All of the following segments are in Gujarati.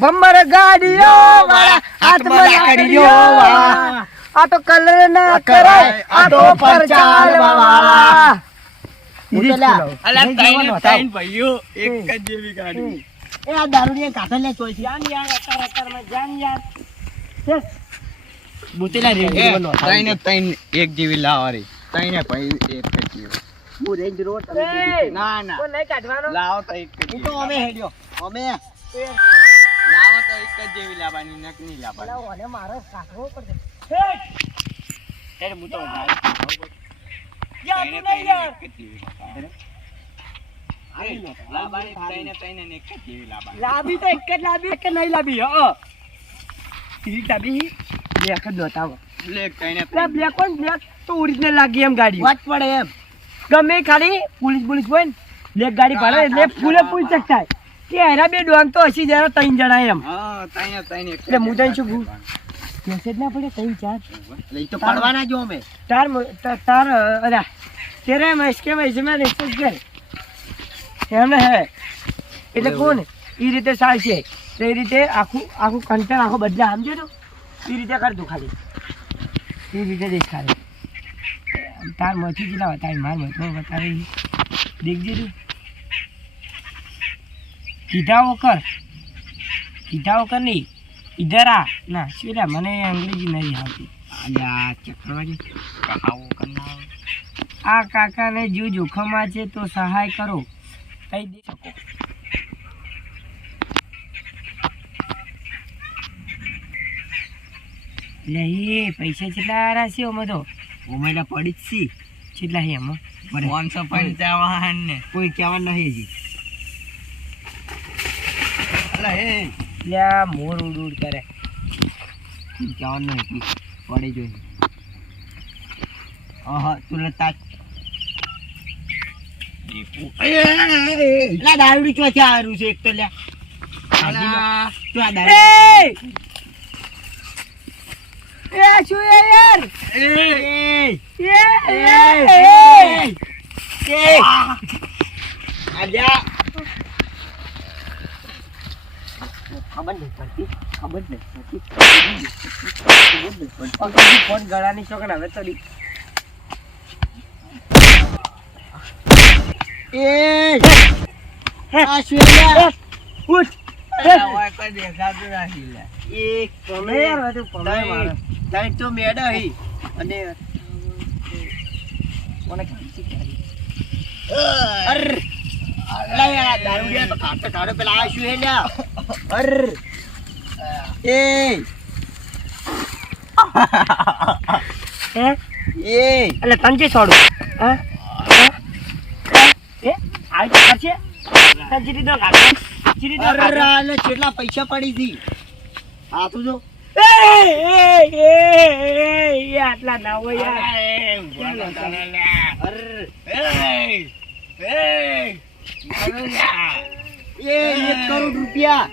ભમર ગાડીઓ વાળા હાથમાં લાકડીઓ વાળા આ તો કલર ના કરાય આ તો પરચાલ વાળા અલા તાઈન ભાઈઓ એક જ જેવી ગાડી એ આ દારૂડિયા કાકા લે ચોઈ જાન યાર અતાર માં જાન યાર બુતેલા રેન્જ રોવર નો તાઈન એક જેવી લાવારી તાઈને ભાઈ એક જ જેવી હું રેન્જ રોવર ના ના કોઈ નહીં કાઢવાનો લાવો તો એક જ હું તો જેવી. અમે હેડ્યો અમે લાવો તો એક જ જેવી લાવવાની નક નહીં લાવવાની અને મારો કાઢવો પડશે હું તો યાર તું નહીં યાર લાવવાની તાઈને ને એક જ જેવી લાવવાની લાવી તો એક જ લાવી કે નહીં લાવી સીધી લાવી બ્લેક જ નહોતા બ્લેક તાઈને બ્લેક કોણ બ્લેક તો ઓરિજિનલ લાગી એમ ગાડી વાત પડે એમ ગમે ખાલી પોલીસ હોય ને બ્લેક ગાડી પાડે એટલે ફૂલે ફૂલ ચક થાય કે એના બે ડોન તો હસી જરા 3 જણા એમ હા તાઈને એટલે હું તને શું કહું મેસેજ ના પડે 3 4 એટલે ઈ તો પડવાના જો અમે તાર અરે તેરે મેં इसके में इसमें रिसर्च कर એમને હે એટલે કોણ ઈ રીતે ચાલશે તો એ રીતે આખું કન્ટેન્ટ આખો બદલા સમજે તો એ રીતે કર દઉં ખાલી એ રીતે દેખાડે તાર મથી જેટલા બતાવી માર મતમાં બતાવી દેખજે તું કીધા વગર નહીં ઇધર આ ના શું મને અંગ્રેજી નહીં આવતી અલ્યા ચક્રવાજી કહાવો કરના આ કાકાને જો જોખમમાં છે તો સહાય કરો કહી દે શકો લે એ પૈસા કેટલા આરા છે અમે તો ઓમેલા પડી જ સી કેટલા છે એમાં 155 ને કોઈ કહેવા નહીં હજી અલા હે લે આ મોર ઉડ કરે કહેવા નહીં પડી જોઈએ હા તું લતા લા દારૂડી ચોથી આરું છે એક તો લ્યા અલા તું આ એ દારૂ એ શું એ યાર આજા ખબર નહીં પડતી ફોન ગળાની ચોકડ હવે તો આ શું ઉઠ ઓય કોઈ દેખાતું નથી લે એક તમે યાર હવે તું પમે મારે તાઈ તો મેડા હી અને મને કાંચી કરી અર લા યાર દારૂડિયા તો કાટે કાઢો પેલા આ શું હે લ્યા અર એ હે એ એટલે તંજે છોડું હા એ આવી તો કરશે તંજી દો કાઢો જીરી દો અર આલે કેટલા પૈસા પડી હતી આ તું જો એ આટલા ના હોય યાર અર એ 1 કરોડ રૂપિયા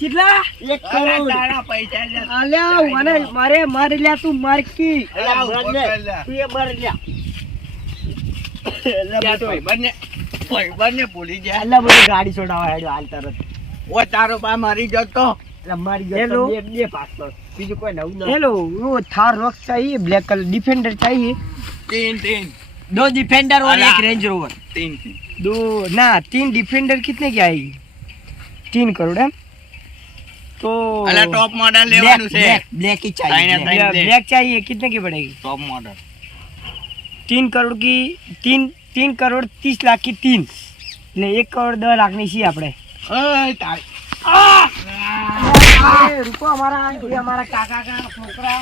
કેટલા 1 કરોડ તારા પૈસા લે અલ્યા મને મારે લ્યા તું મારકી અલા ભરને તું એ ભર લ્યા બંને ભૂલી ગયા અલ્યા બધું ગાડી છોડાવવા હેડ્યો હાલ તરત ઓ તારો બા મારી જતો મારી હેલો હેલો બે પાસપોર્ટ બીજું કોઈ નવું ના हेलो वो थार रॉक चाहिए ब्लैक कलर डिफेंडर चाहिए तीन दो डिफेंडर और अला। एक रेंज रोवर तीन दो ना 3 डिफेंडर कितने की आएगी 3 करोड़ है तो अला टॉप मॉडल लेવાનું છે ब्लैक ही ताइने चाहिए ताइने। ब्लैक चाहिए कितने की पड़ेगी टॉप मॉडल 3 करोड़ की 3 करोड़ 30 लाख की 3 એટલે 1 કરોડ 10 લાખ ની છે આપણે ઓય તારી रुको हमारा काका का छोकरा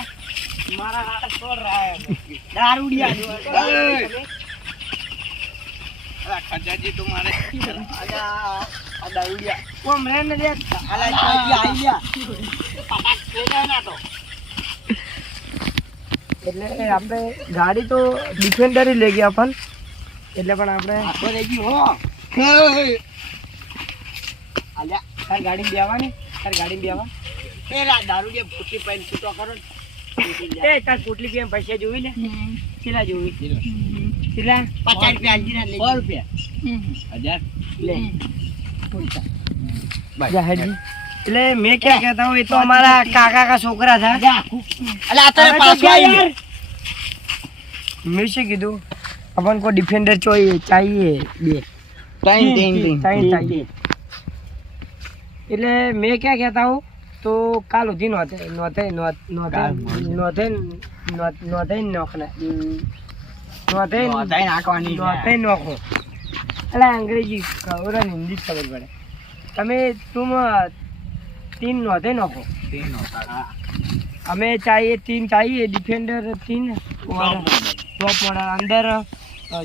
हमारा हाथ छोड़ रहा है दारूडिया અલા ખજાજી તું મારે आ दारूडिया वो मैंने देख अला चाहिए आई लिया એટલે આપણે ગાડી તો ડિફેન્ડર લઈ ગયા પણ એટલે પણ આપણે आखो रेजी हो आल्या તાર ગાડી બેવાની तेरा दारूडिया फुटी पैन छूटो करो એ તાર પોટલી કેમ પૈસા જોઈ લે કેટલા જોઈ કેટલા 50 रुपया अंजीरा ले 100 રૂપિયા 1000 લે બસ જા હેડી એટલે મેં ક્યાં કહેતા હું, એ તો અમારા કાકા કા છોકરા થા. અલા આ તો પાછું આવી ગયું. મેં શું કીધું, अपन को डिफेंडर चाहिए બે ત્રણ चाहिए. એટલે મેં ક્યાં કહેતા હું, તો કાલ સુધી નોંધાઈ નાખો. એટલે અંગ્રેજી ખબર ને હિન્દી જ ખબર પડે. તમે तुम 3 नौधे नाखो. हमें चाहिए 3 चाहिए डिफेंडर 3 और टॉप मॉडल अंदर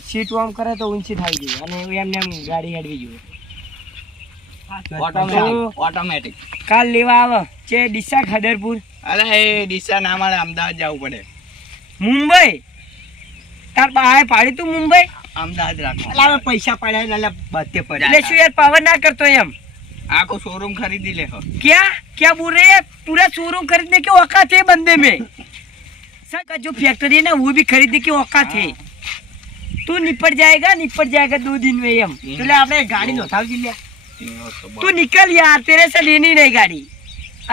सीट वार्म करे तो ऊंची થઈ ગઈ અને એમને એમ ગાડી હેડવી જોઈએ. ઓટોમેટિક કાલ લેવા આવે છે ડીસા ખદરપુર. અરે એ ડીસા ના મળે, અમદાવાદ જવું પડે. મુંબઈ તાર બાય પાડી તું મુંબઈ. અમદાવાદ રાખો. અલા હવે પૈસા પડ્યા ને અલા બધે પડ્યા. એટલે શું યાર પાવર ના કરતો એમ. આખો શોરૂમ ખરીદી લે. क्या बोल रहे हैं, पूरा शोरूम खरीदने की औकात है बंदे में. सर का जो फैक्ट्री है ना वो भी खरीदने की औकात है. तू निपट जाएगा 2 दिन में एम. એટલે આપણે ગાડી નોંધાવજી લે. तू निकल यार, तेरे से लेनी नहीं गाड़ी.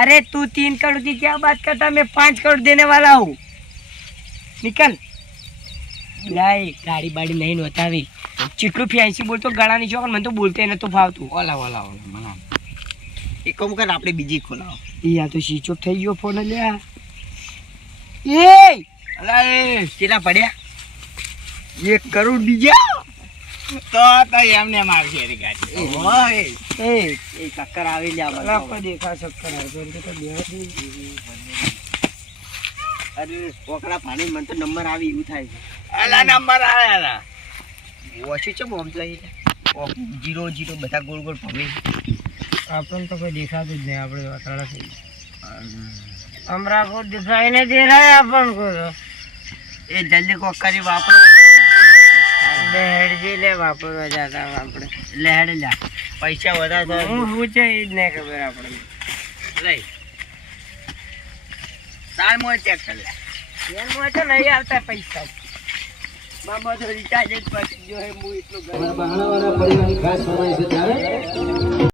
अरे तू 3 करोड़ की क्या बात करता, मैं 5 करोड़ देने वाला हूँ. निकल. नहीं गाड़ी बाड़ी नहीं नोतावी. चिटलू फैंसी बोलतो गळानी शौक મને તો બોલતે ન તો ફાવતું. ઓલા મને એક કામ કર આપણે બીજી ખોલાવો. યા તો સ્વિચ ઓફ થઈ ગયો ફોન લ્યા. એ અલા એ કેટલા પડ્યા? 1 કરોડ બીજા. તો એમને મારશે એની ગાડી. ઓય એ એ ચક્કર આવી લે અલા કોઈ દેખા શક્કર આવે તો તો બેહી. અરે પોકડા પાણી મને તો નંબર આવી એવું થાય છે. અલા નંબર આયા. ઓછી છે બોમ્બ લઈ 0 બધા ગોળ ગોળ ભમે. આપણને તો કોઈ દેખાતું જ નહીં, આપણે વાતડા થઈ हमरा को दिखाई नहीं दे रहा है अपन को. એ જલ્દી કોક કરી વાપરો. લેહડજી લે વાપરવા જતા આપણે. લેડ જા પૈસા વધારે હું છે એ જ નહીં ખબર આપણે. લઈ તાર મોય ચેક કર લે. એમાં તો નહીં આવતા પૈસા. મામા તો રિચાર્જ જ પછી જો હે હું એટલું બહારવાળા પરિવારની ખાસ ફરમાઈશ છે ત્યારે